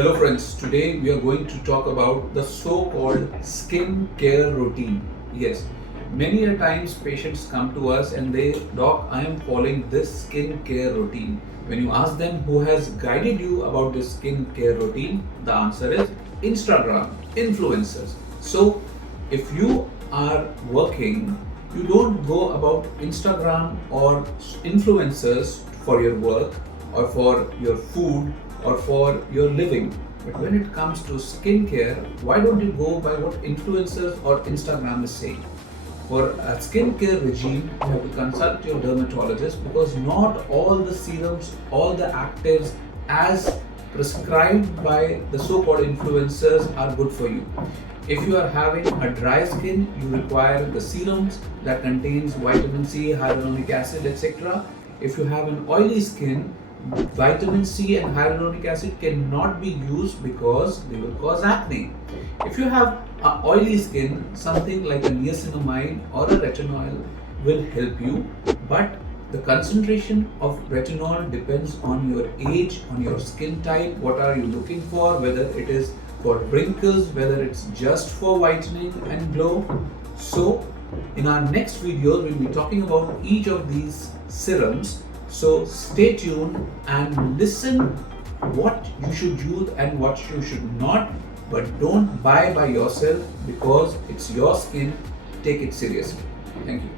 Hello friends, today we are going to talk about the so-called skin care routine. Yes, many a times patients come to us and they, Doc, I am following this skin care routine. When you ask them who has guided you about this skin care routine, the answer is Instagram, influencers. So if you are working, you don't go about Instagram or influencers for your work or for your food or for your living. But when it comes to skincare, why don't you go by what influencers or Instagram is saying? For a skincare regime, you have to consult your dermatologist because not all the serums, all the actives as prescribed by the so-called influencers are good for you. If you are having a dry skin, you require the serums that contains vitamin C, hyaluronic acid, etc. If you have an oily skin, vitamin C and hyaluronic acid cannot be used because they will cause acne. If you have a oily skin, something like a niacinamide or a retinol will help you, but the concentration of retinol depends on your age, on your skin type, what are you looking for, whether it is for wrinkles, whether it's just for whitening and glow. So in our next video, we'll be talking about each of these serums. So stay tuned and listen what you should use and what you should not, but don't buy by yourself because it's your skin. Take it seriously. Thank you.